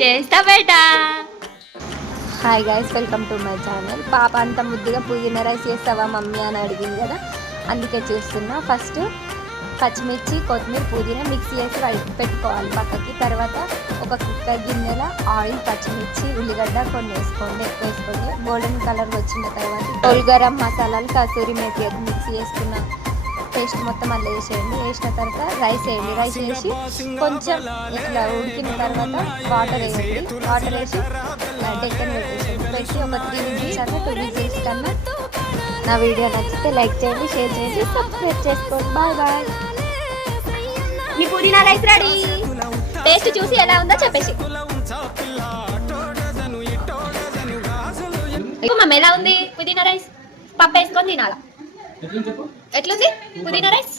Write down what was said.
చేస్తా బేటా. Hi guys, welcome to my channel. పాప అంత ముద్దుగా పుదీనా రైస్ చేస్తావా మమ్మీ అని అడిగింది కదా, అందుకే చూస్తున్నా. ఫస్ట్ పచ్చిమిర్చి, కొత్తిమీర, పుదీనా మిక్సీ చేసి పెట్టుకోవాలి పక్కకి. తర్వాత ఒక కుక్కర్ గిన్నెల ఆయిల్, పచ్చిమిర్చి, ఉల్లిగడ్డ కొన్ని వేసుకోండి, ఎక్కువ వేసుకోండి. గోల్డెన్ కలర్ వచ్చిన తర్వాత హోల్ గరం మసాలాలు, కసూరి మేతి మిక్సీ చేసుకున్న పేస్ట్ మొత్తం అలా వేసేయండి. వేసిన తర్వాత రైస్ వేయండి. రైస్ వేసి కొంచెం ఇట్లా ఉడికిన తర్వాత వాటర్ వేయండి. వాటర్ వేసి డెక్కన్ పెట్టేసేయండి. పెట్టి ఒక 3 విజిల్స్ అన్న 2 విజిల్స్ కన్నా. నా వీడియో నచ్చితే లైక్ చేయండి, షేర్ చేయండి, సబ్స్క్రైబ్ చేసుకోండి. Bye bye. మీ పుదీనా రైస్ రెడీ. టేస్ట్ చూసి ఎలా ఉందో చెప్పేసి. మమ్మ ఎలా ఉంది పుదీనా రైస్? పప్పు వేసుకొని తినాలా? ఎట్లుంది పుదీనా రైస్?